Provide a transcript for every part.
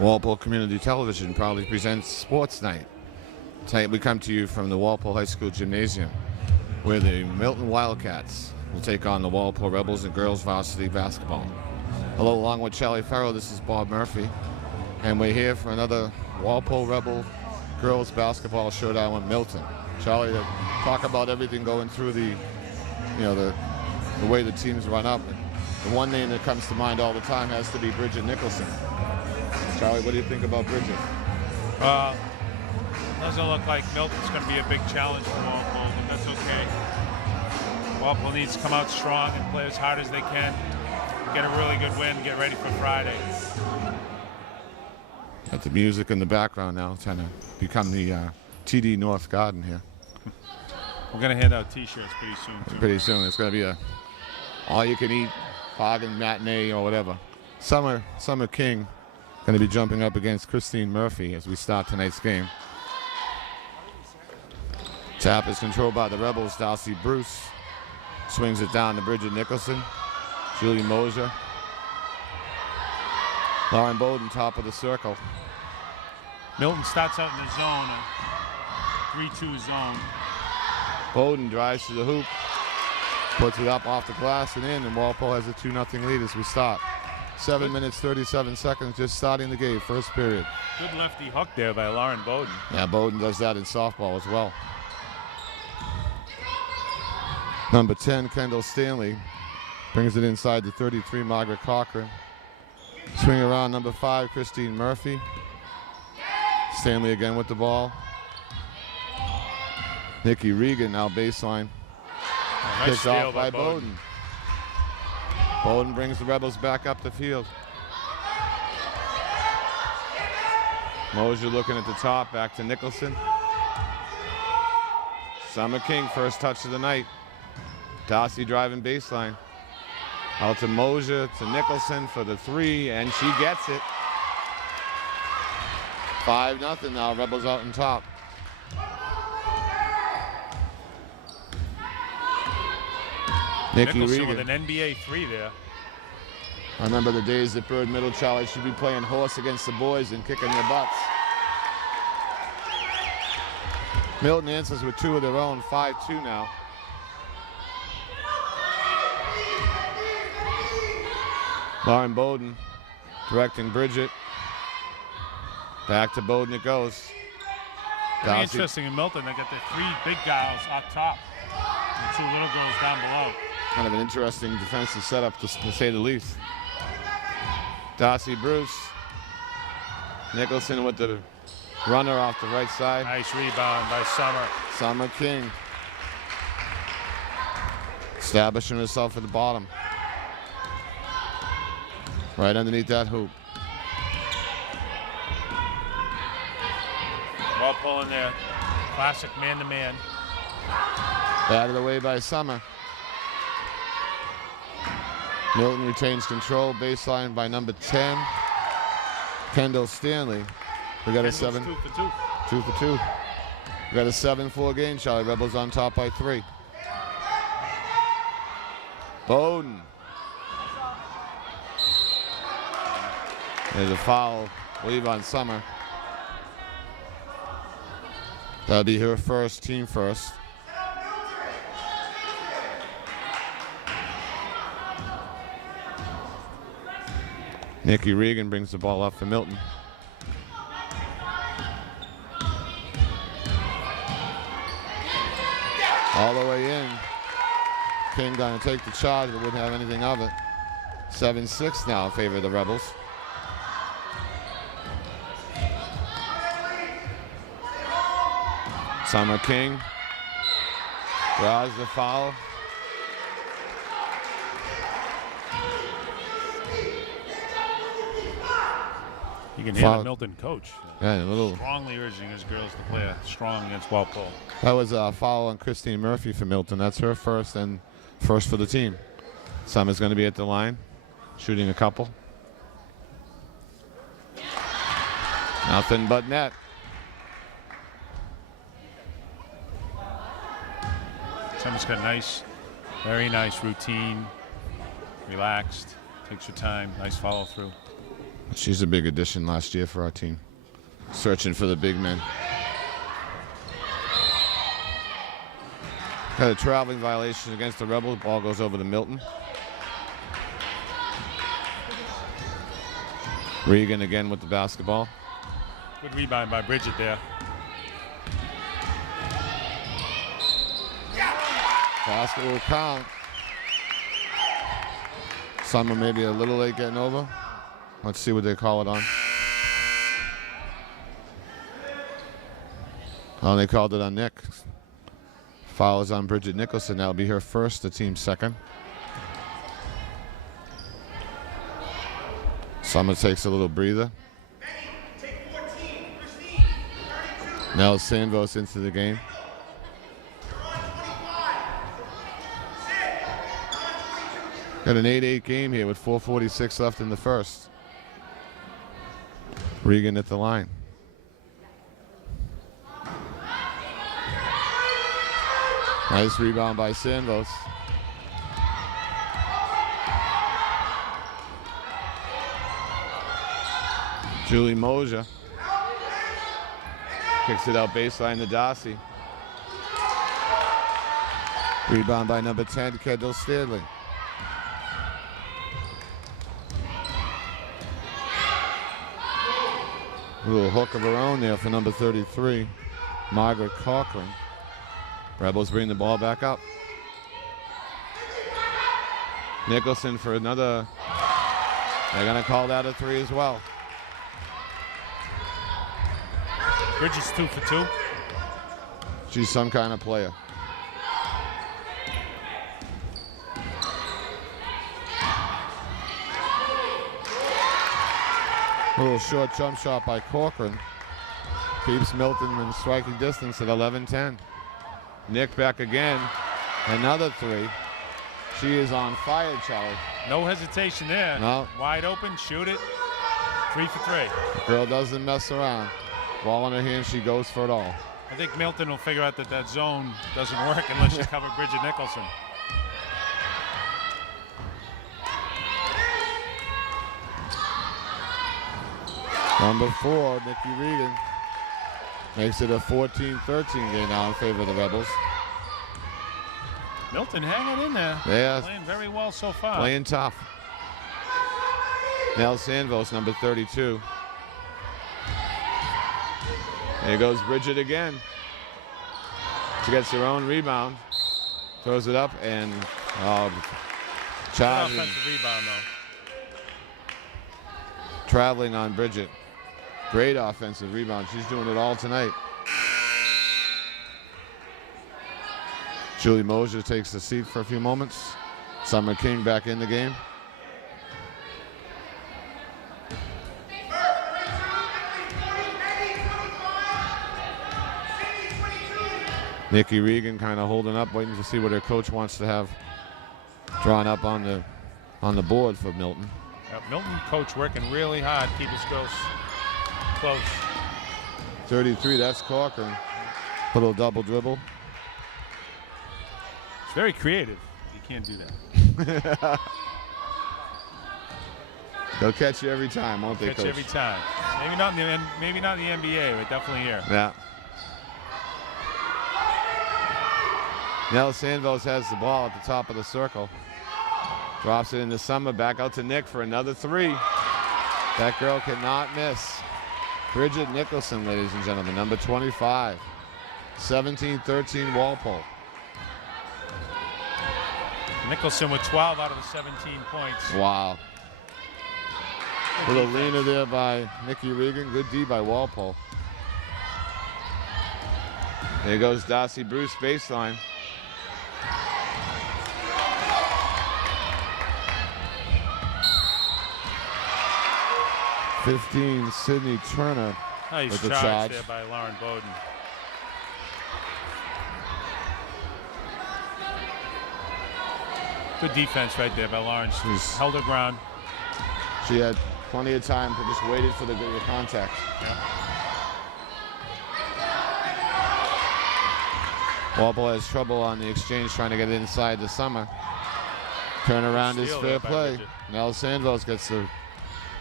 Walpole Community Television proudly presents Sports Night. Tonight we come to you from the Walpole High School Gymnasium, where the Milton Wildcats will take on the Walpole Rebels in girls varsity basketball. Hello, along with Charlie Farrell, this is Bob Murphy, and we're here for another Walpole Rebel girls basketball showdown with Milton. Charlie, to talk about everything going through the way the teams run up. The one name that comes to mind all the time has to be Bridget Nicholson. Charlie, what do you think about Bridget? Doesn't look like Milton's going to be a big challenge for Walpole, but that's okay. Walpole needs to come out strong and play as hard as they can, get a really good win, get ready for Friday. Got the music in the background now, trying to become the TD North Garden here. We're going to hand out T-shirts pretty soon, too. Pretty soon. It's going to be a all-you-can-eat bargain matinee or whatever. Summer King going to be jumping up against Christine Murphy as we start tonight's game. Tap is controlled by the Rebels. Darcy Bruce swings it down to Bridget Nicholson. Julie Mosier. Lauren Bowden, top of the circle. Milton starts out in the zone, a 3-2 zone. Bowden drives to the hoop, puts it up off the glass and in, and Walpole has a 2-0 lead as we start. 7 minutes, 37 seconds, just starting the game, first period. Good lefty hook there by Lauren Bowden. Yeah, Bowden does that in softball as well. Number 10, Kendall Stanley, brings it inside the 33, Margaret Corcoran. Swing around, number 5, Christine Murphy. Stanley again with the ball. Nikki Regan now baseline. Nice Picked off by Bowden. Bowden. Bowden brings the Rebels back up the field. Mosier looking at the top, back to Nicholson. Summer King, first touch of the night. Darcy driving baseline. Out to Mosier, to Nicholson for the 3, and she gets it. 5-0 now, Rebels out on top. Nikki Nicholson Regan with an NBA 3 there. I remember the days that Bird Middle Charlie should be playing horse against the boys and kicking their butts. Milton answers with 2 of their own, 5-2 now. Lauren Bowden directing Bridget. Back to Bowden it goes. Very interesting in Milton, they got the 3 big guys up top and 2 little girls down below. Kind of an interesting defensive setup to say the least. Darcy Bruce. Nicholson with the runner off the right side. Nice rebound by Summer. Summer King. Establishing herself at the bottom. Right underneath that hoop. Walpole in there. Classic man-to-man. Batted away by Summer. Milton retains control. Baseline by number 10, Kendall Stanley. We got a 7. 2 for 2. 2 for 2. We got a 7-4 game, Charlie. Rebels on top by 3. Bowden. There's a foul, I believe, on Summer. That'll be her first, team first. Nikki Regan brings the ball up for Milton. All the way in. King gonna take the charge, but wouldn't have anything of it. 7-6 now in favor of the Rebels. Summer King draws the foul. You can hear the Milton coach Yeah, a little. strongly urging his girls to play strong against Walpole. That was a foul on Christine Murphy for Milton. That's her first and first for the team. Summer's going to be at the line, shooting a couple. Nothing but net. Summer's got a nice, very nice routine, relaxed, takes your time, nice follow through. She's a big addition last year for our team. Searching for the big men. Got a traveling violation against the Rebels. Ball goes over to Milton. Regan again with the basketball. Good rebound by Bridget there. Basket will count. Summer maybe a little late getting over. Let's see what they call it on. Oh, they called it on Nick. Foul is on Bridget Nicholson. That'll be her first, the team's second. Summer takes a little breather. Now Sandvos into the game. Got an 8-8 game here with 4:46 left in the first. Regan at the line. Nice rebound by Sandvos. Julie Moja kicks it out baseline to Darcy. Rebound by number 10, Kendall Stanley. A little hook of her own there for number 33, Margaret Corcoran. Rebels bring the ball back up. Nicholson for another. They're going to call that a three as well. Bridget's 2 for 2. She's some kind of player. A little short jump shot by Corcoran. Keeps Milton in striking distance at 11-10. Nick back again. Another three. She is on fire, Charlie. No hesitation there. No. Wide open, shoot it. 3 for 3. The girl doesn't mess around. Ball in her hand, she goes for it all. I think Milton will figure out that zone doesn't work unless you cover Bridget Nicholson. Number 4, Nikki Regan. Makes it a 14-13 game now in favor of the Rebels. Milton hanging in there. Yeah. Playing very well so far. Playing tough. Nell Sandvos, number 32. There goes Bridget again. She gets her own rebound. Throws it up and charging. Offensive rebound though. Traveling on Bridget. Great offensive rebound. She's doing it all tonight. Julie Moser takes the seat for a few moments. Summer King back in the game. Nikki Regan kind of holding up, waiting to see what her coach wants to have drawn up on the board for Milton. Milton coach working really hard, keep his girls close. 33, that's Corcoran. Little double dribble. It's very creative. You can't do that. They'll catch you every time, won't they, Catch Coach? you every time. Maybe not in the NBA, but definitely here. Yeah. Nell Sandvos has the ball at the top of the circle. Drops it into Summer, back out to Nick for another three. That girl cannot miss. Bridget Nicholson, ladies and gentlemen, number 25. 17-13 Walpole. Nicholson with 12 out of the 17 points. Wow. A little leaner there by Nikki Regan. Good D by Walpole. There goes Darcy Bruce, baseline. Sydney Turner Nice with the charge charge. there by Lauren Bowden. Good defense right there by Lauren. She's held her ground. She had plenty of time to just waited for the contact. Yeah. Walpole has trouble on the exchange trying to get it inside the Summer. Turnaround is Steal fair there by play. Bridget. Nell Sandvos gets the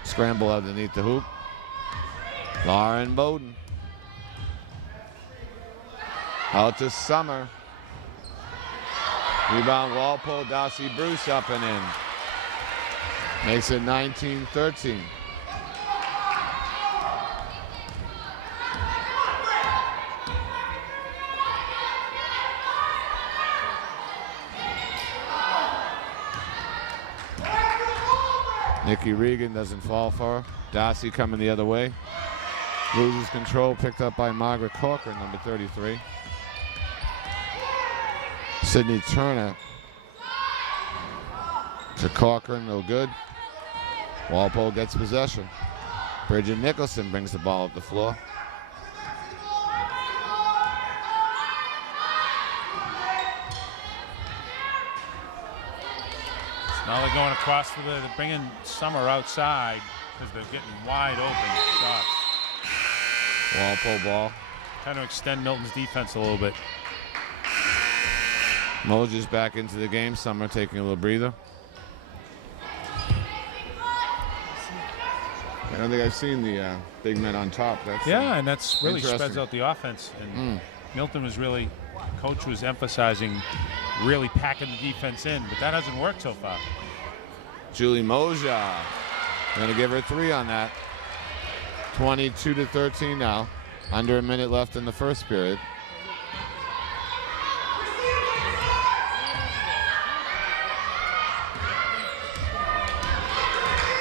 Scramble underneath the hoop. Lauren Bowden. Out to Summer. Rebound Walpole. Darcy Bruce up and in. Makes it 19-13. Nikki Regan doesn't fall for her. Darcy coming the other way. Loses control, picked up by Margaret Corcoran, number 33. Sydney Turner to Corcoran, no good. Walpole gets possession. Bridget Nicholson brings the ball up the floor. Now they're going across they're bringing Summer outside because they're getting wide open shots. Walpole ball. Trying to extend Milton's defense a little bit. Moses back into the game. Summer taking a little breather. I don't think I've seen the big men on top. And that's really spreads out the offense. And Milton was coach was emphasizing really packing the defense in, but that hasn't worked so far. Julie Moja going to give her 3 on that. 22-13 now. Under a minute left in the first period.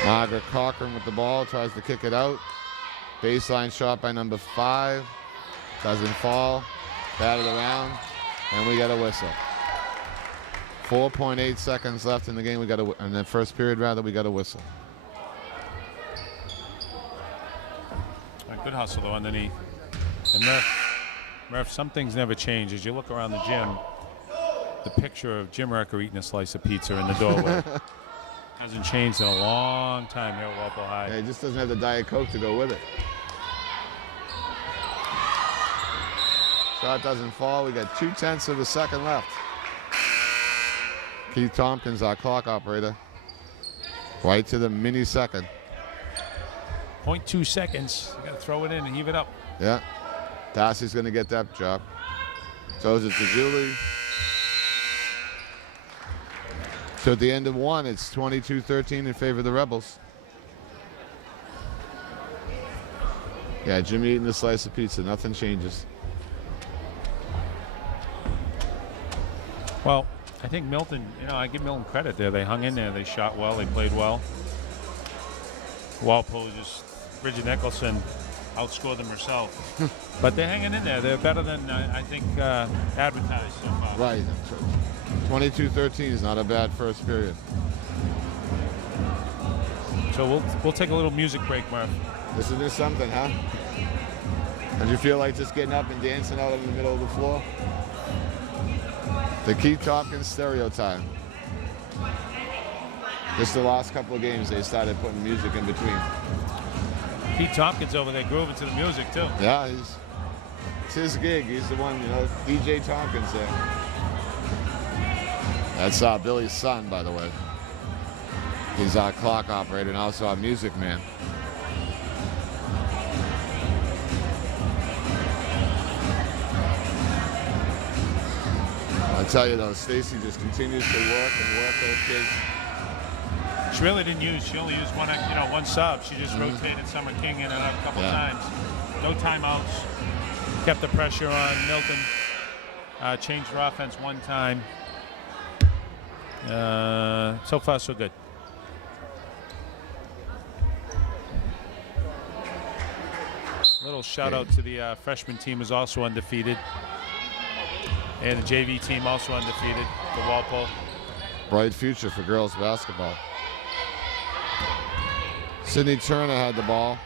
Margaret Corcoran with the ball, tries to kick it out. Baseline shot by number 5. Doesn't fall. Batted around. And we got a whistle. 4.8 seconds left in the game. In the first period, we got a whistle. Good hustle though underneath. And Murph, some things never change. As you look around the gym, the picture of Jim Rucker eating a slice of pizza in the doorway hasn't changed in a long time here at Walpole High. Yeah, he just doesn't have the Diet Coke to go with it. Shot doesn't fall. We got 0.2 of a second left. Keith Tompkins, our clock operator, right to the mini second. 0.2 seconds. You got to throw it in and heave it up. Yeah. Darcy's going to get that job. Throws it to Julie. So at the end of 1, it's 22-13 in favor of the Rebels. Yeah, Jimmy eating a slice of pizza. Nothing changes. Well, I think Milton, I give Milton credit there. They hung in there. They shot well. They played well. Walpole Bridget Nicholson outscored them herself. But they're hanging in there. They're better than, I think, advertised so far. Right. 22-13 is not a bad first period. So we'll take a little music break, Murph. This is just something, huh? Did you feel like just getting up and dancing out in the middle of the floor? The Keith Tompkins stereotype. Just the last couple of games, they started putting music in between. Keith Tompkins over there grooving to the music, too. Yeah, it's his gig. He's the one, DJ Tompkins there. That's Billy's son, by the way. He's our clock operator and also our music man. I tell you though, Stacy just continues to work those kids. She really didn't she only used one sub. She just rotated Summer King in and out a couple times. No timeouts. Kept the pressure on Milton. Changed her offense one time. So far, so good. Little shout out to the freshman team is also undefeated. And the JV team also undefeated for Walpole. Bright future for girls basketball. Sydney Turner had the ball.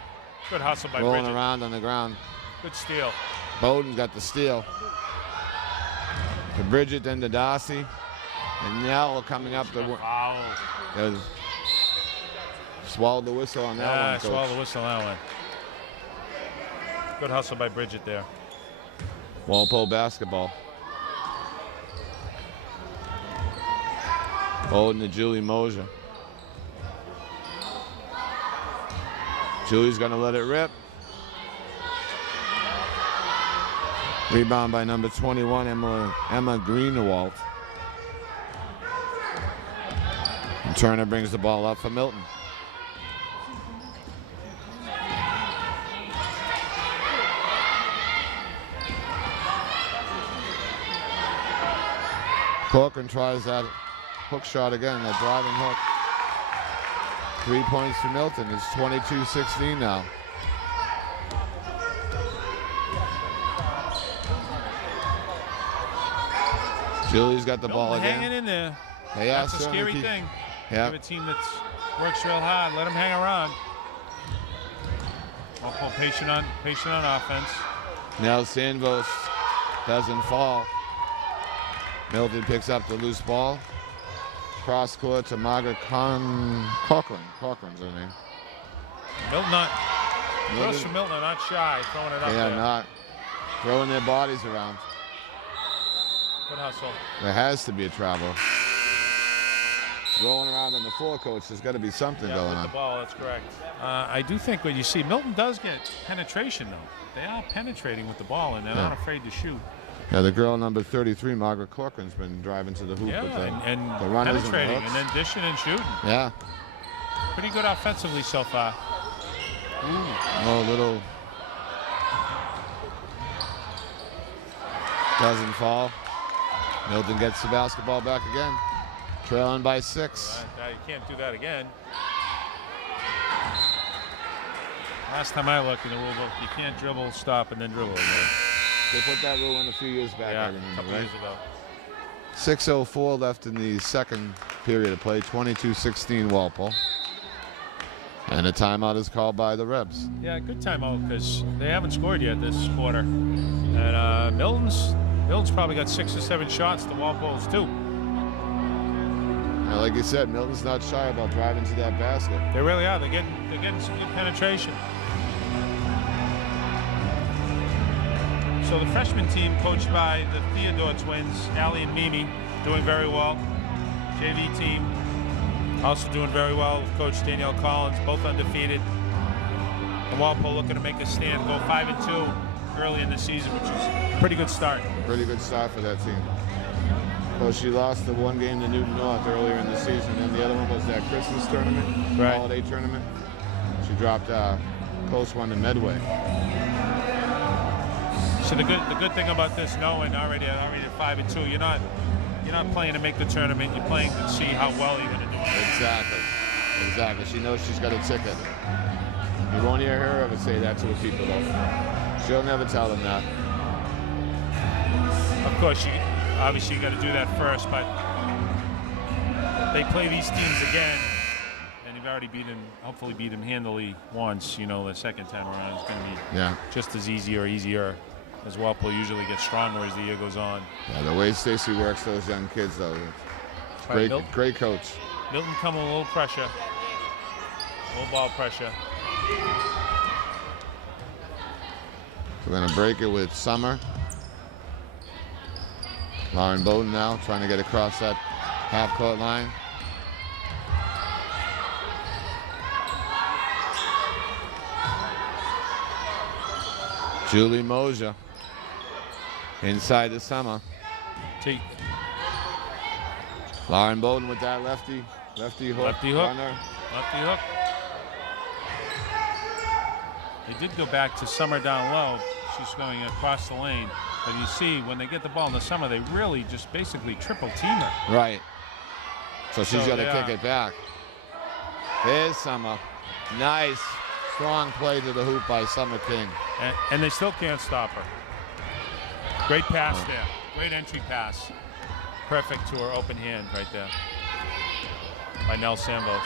Good hustle by rolling Bridget. Around on the ground. Good steal. Bowden got the steal. To Bridget, then to Darcy. And Nell coming up the. Wow. Swallowed the whistle on that one. Swallowed the whistle on that one. Good hustle by Bridget there. Walpole basketball. Bowden to Julie Moser. Julie's going to let it rip. Rebound by number 21, Emma Greenwald. And Turner brings the ball up for Milton. Corcoran tries that hook shot again, that driving hook. 3 points for Milton. It's 22-16 now. Julie's got the ball again. Hanging in there. Yeah, that's a scary thing. Yeah. Give a team that works real hard. Let them hang around. Walpole patient on offense. Now Sandvos doesn't fall. Milton picks up the loose ball. Cross court to Margaret Corcoran. Corcoran's her name. Milton girls from Milton are not shy throwing it up there. Yeah, not throwing their bodies around. Good hustle. There has to be a travel. Rolling around on the floor, coach. There's got to be something going with on. The ball, that's correct. I do think what you see, Milton does get penetration, though. They are penetrating with the ball, and they're not afraid to shoot. Yeah, the girl number 33, Margaret Corcoran's been driving to the hoop with and the runners penetrating and the hooks. and then dishing and shooting. Yeah. Pretty good offensively so far. Oh, little. Doesn't fall. Milton gets the basketball back again. Trailing by 6. You can't do that again. Last time I looked in the rule book, you can't dribble, stop, and then dribble again. They put that rule in a few years back, I remember, a couple years ago. 6:04 left in the second period of play, 22-16 Walpole. And a timeout is called by the Rebs. Yeah, good timeout because they haven't scored yet this quarter. And Milton's probably got 6 or 7 shots to Walpole's 2. Yeah, like you said, Milton's not shy about driving to that basket. They really are. They're getting some good penetration. So the freshman team, coached by the Theodore twins, Allie and Mimi, doing very well. JV team also doing very well with Coach Danielle Collins, both undefeated. And Walpole looking to make a stand, go 5-2 early in the season, which is a pretty good start. Pretty good start for that team. Well, she lost the one game to Newton North earlier in the season, and the other one was that Christmas tournament, holiday tournament. She dropped a close one to Medway. So the good thing about this, knowing already at 5-2, you're not playing to make the tournament. You're playing to see how well you're going to do. Exactly. She knows she's got a ticket. You won't hear her ever say that to the people, though. She'll never tell them that. Of course, obviously you got to do that first, but they play these teams again, and you've already hopefully beat them handily once. You know, the second time around is going to be just as easy or easier, as Walpole usually gets stronger as the year goes on. Yeah, the way Stacy works those young kids, though, great coach. Milton come with a little pressure, little ball pressure. We're going to break it with Summer. Lauren Bowden now trying to get across that half-court line. Julie Mosier inside the Summer. Lauren Bowden with that lefty hook. Runner. Lefty hook. They did go back to Summer down low. She's going across the lane. But you see, when they get the ball in the Summer, they really just basically triple team her. Right. So she's got to kick it back. There's Summer. Nice, strong play to the hoop by Summer King. And they still can't stop her. Great pass there. Great entry pass. Perfect to her open hand right there by Nell Sambos.